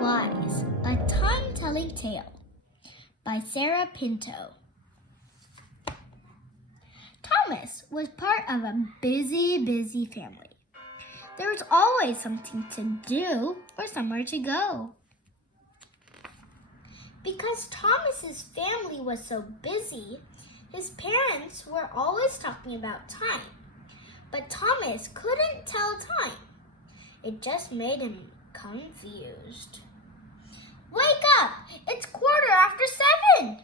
Clockwise, a time-telling tale by Sarah Pinto. Thomas was part of a busy family. There was always something to do or somewhere to go. Because Thomas's family was so busy, his parents were always talking about time. But Thomas couldn't tell time. It just made him confused. Wake up! It's 7:15!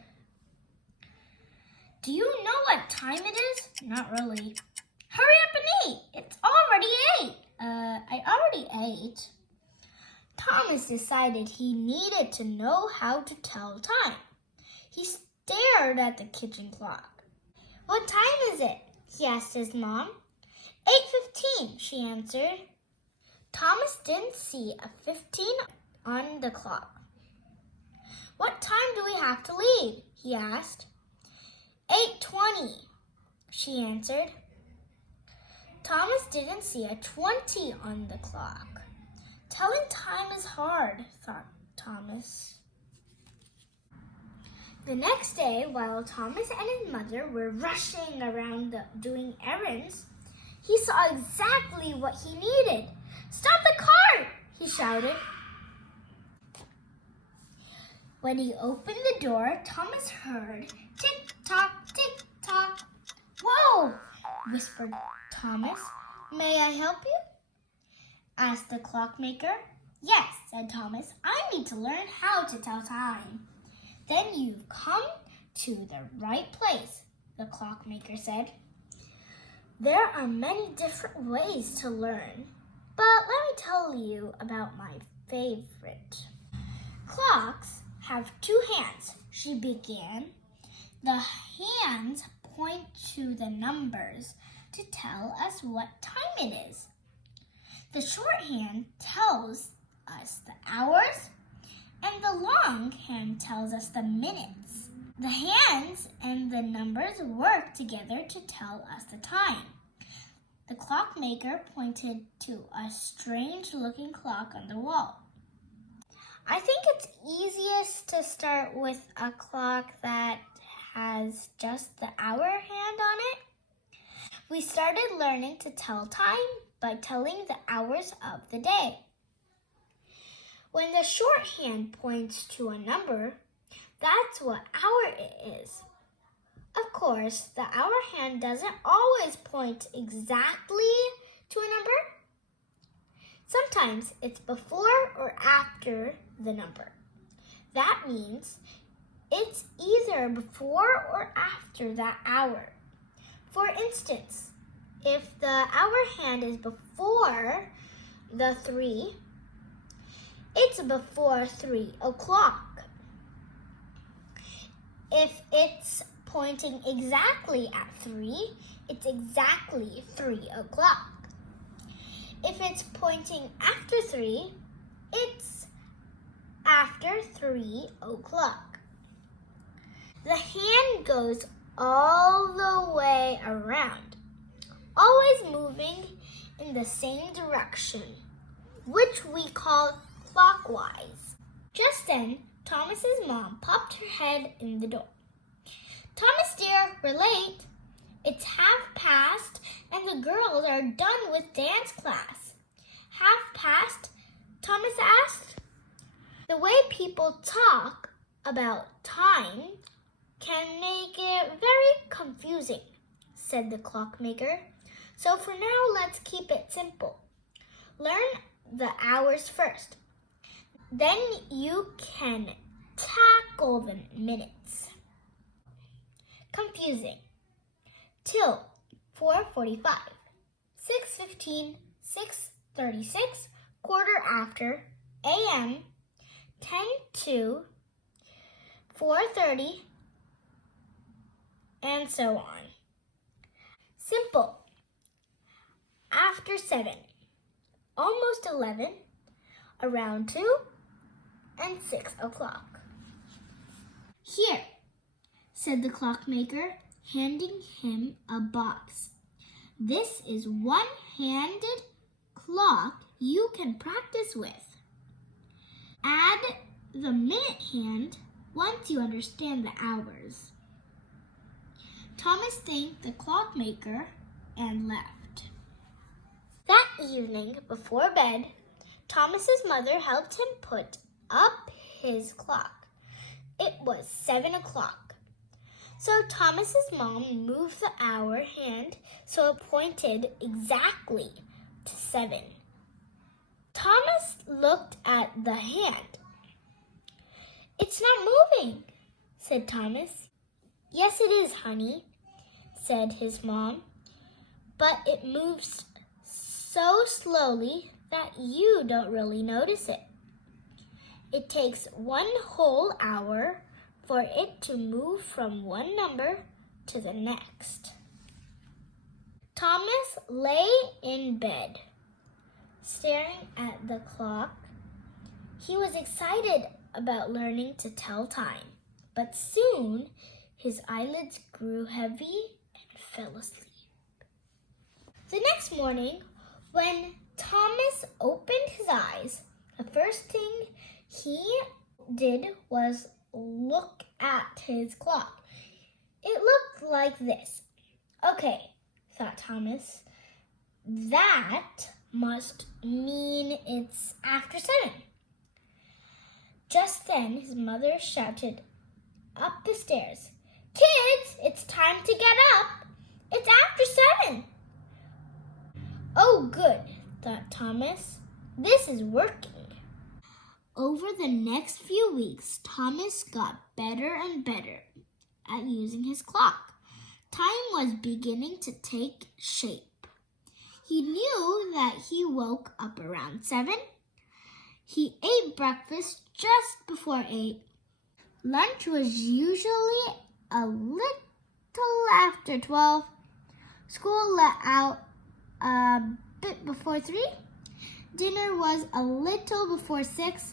Do you know what time it is? Not really. Hurry up and eat! It's already 8. I already ate. Thomas decided he needed to know how to tell time. He stared at the kitchen clock. What time is it? He asked his mom. 8:15, she answered. Thomas didn't see a 15 on the clock. What time do we have to leave? He asked. 8:20, she answered. Thomas didn't see a 20 on the clock. Telling time is hard, thought Thomas. The next day, while Thomas and his mother were rushing around doing errands, he saw exactly what he needed. Stop the cart! He shouted. When he opened the door, Thomas heard tick-tock, tick-tock. Whoa! Whispered Thomas. May I help you? Asked the clockmaker. Yes, said Thomas. I need to learn how to tell time. Then you've come to the right place, the clockmaker said. There are many different ways to learn, but let me tell you about my favorite. Clocks have 2 hands, she began. The hands point to the numbers to tell us what time it is. The short hand tells us the hours, and the long hand tells us the minutes. The hands and the numbers work together to tell us the time. The clockmaker pointed to a strange-looking clock on the wall. I think it's easiest to start with a clock that has just the hour hand on it. We started learning to tell time by telling the hours of the day. When the short hand points to a number, that's what hour it is. Of course, the hour hand doesn't always point exactly to a number. Sometimes it's before or after the number. That means it's either before or after that hour. For instance, if the hour hand is before the 3, it's before 3 o'clock. If it's pointing exactly at 3, it's exactly 3 o'clock. If it's pointing after 3, it's after 3 o'clock. The hand goes all the way around, always moving in the same direction, which we call clockwise. Just then, Thomas's mom popped her head in the door. Thomas dear, we're late. It's 1:30 and the girls are done with dance class. 1:30? Thomas asked. The way people talk about time can make it very confusing, said the clockmaker. So for now, let's keep it simple. Learn the hours first. Then you can tackle the minutes. Confusing. Till 4:45, 6:15, 6:36, 1/4 a.m., 10 to 4:30, and so on. Simple. After 7, almost 11, around 2, and 6 o'clock. Here, said the clockmaker, handing him a box. This is one-handed clock you can practice with. Add the minute hand once you understand the hours. Thomas thanked the clockmaker and left. That evening, before bed, Thomas's mother helped him put up his clock. It was 7 o'clock. So Thomas's mom moved the hour hand so it pointed exactly to 7. Thomas looked at the hand. "It's not moving," said Thomas. "Yes, it is, honey," said his mom, "but it moves so slowly that you don't really notice it. It takes 1 whole hour for it to move from one number to the next." Thomas lay in bed, staring at the clock. He was excited about learning to tell time, but soon his eyelids grew heavy and fell asleep. The next morning, when Thomas opened his eyes, the first thing he did was look at his clock. It looked like this. "Okay," thought Thomas, "that must mean it's after 7. Just then, his mother shouted up the stairs, "Kids, it's time to get up. It's after 7. "Oh, good," thought Thomas. "This is working." Over the next few weeks, Thomas got better and better at using his clock. Time was beginning to take shape. He knew that he woke up around 7. He ate breakfast just before 8. Lunch was usually a little after 12. School let out a bit before 3. Dinner was a little before 6.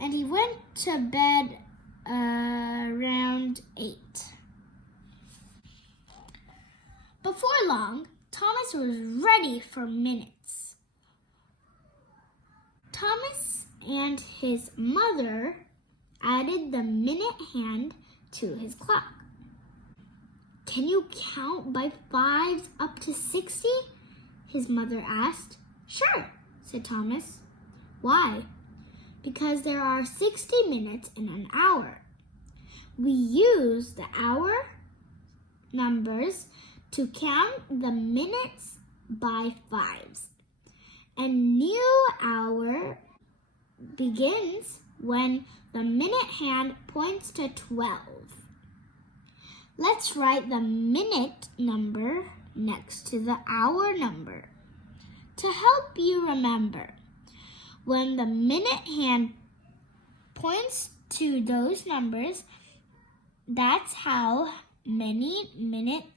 And he went to bed around 8. Before long, Thomas was ready for minutes. Thomas and his mother added the minute hand to his clock. "Can you count by 5s up to 60? His mother asked. "Sure," said Thomas. "Why?" "Because there are 60 minutes in an hour. We use the hour numbers to count the minutes by 5s. A new hour begins when the minute hand points to 12. Let's write the minute number next to the hour number to help you remember. When the minute hand points to those numbers, that's how many minutes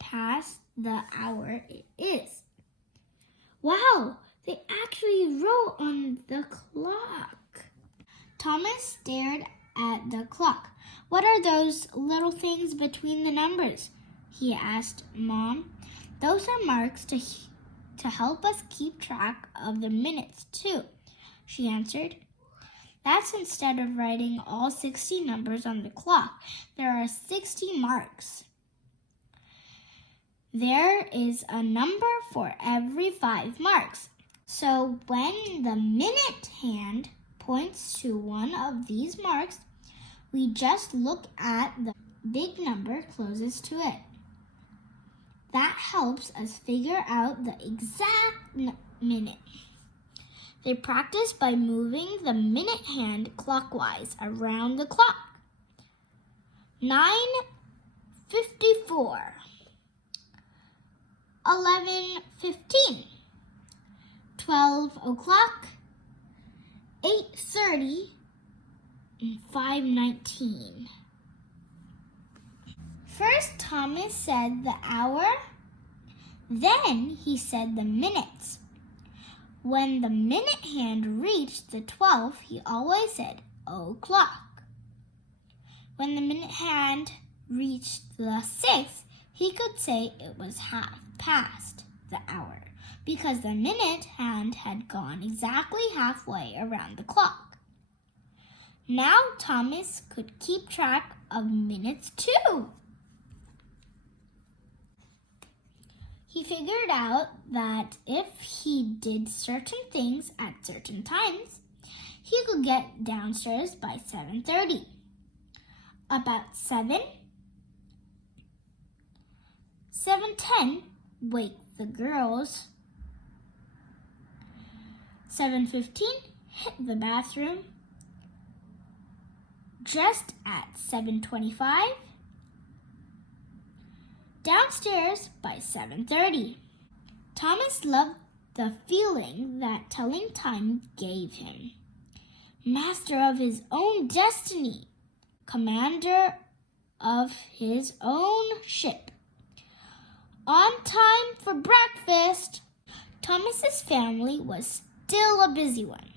past the hour it is." Wow, they actually wrote on the clock. Thomas stared at the clock. "What are those little things between the numbers?" he asked Mom. "Those are marks to help us keep track of the minutes too," she answered. "That's instead of writing all 60 numbers on the clock. There are 60 marks. There is a number for every 5 marks. So when the minute hand points to one of these marks, we just look at the big number closest to it. That helps us figure out the exact minute." They practiced by moving the minute hand clockwise around the clock. 9:54, 11:15, 12 o'clock, 8:30, and 5:19. First, Thomas said the hour, then he said the minutes. When the minute hand reached the 12, he always said, "o'clock." When the minute hand reached the 6, he could say it was half past the hour, because the minute hand had gone exactly halfway around the clock. Now Thomas could keep track of minutes too. He figured out that if he did certain things at certain times, he could get downstairs by 7:30. About 7:10, wake the girls. 7:15, hit the bathroom. Just at 7:25, downstairs by 7:30. Thomas loved the feeling that telling time gave him. Master of his own destiny, commander of his own ship. On time for breakfast. Thomas's family was still a busy one,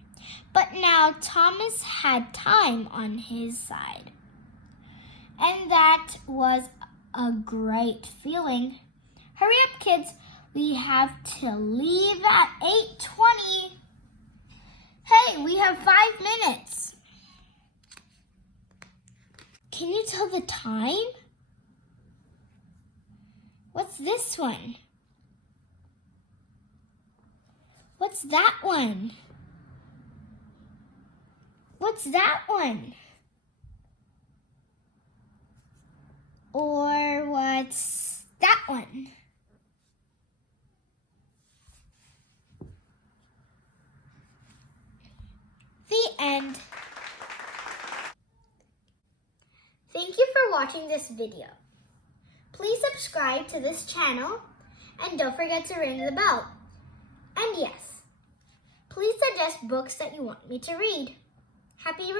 but now Thomas had time on his side. And that was a great feeling. Hurry up, kids. We have to leave at 8:20. Hey, we have 5 minutes. Can you tell the time? What's this one? What's that one? What's that one? Or what's that one? The end. Thank you for watching this video. Please subscribe to this channel and don't forget to ring the bell. And yes, please suggest books that you want me to read. Happy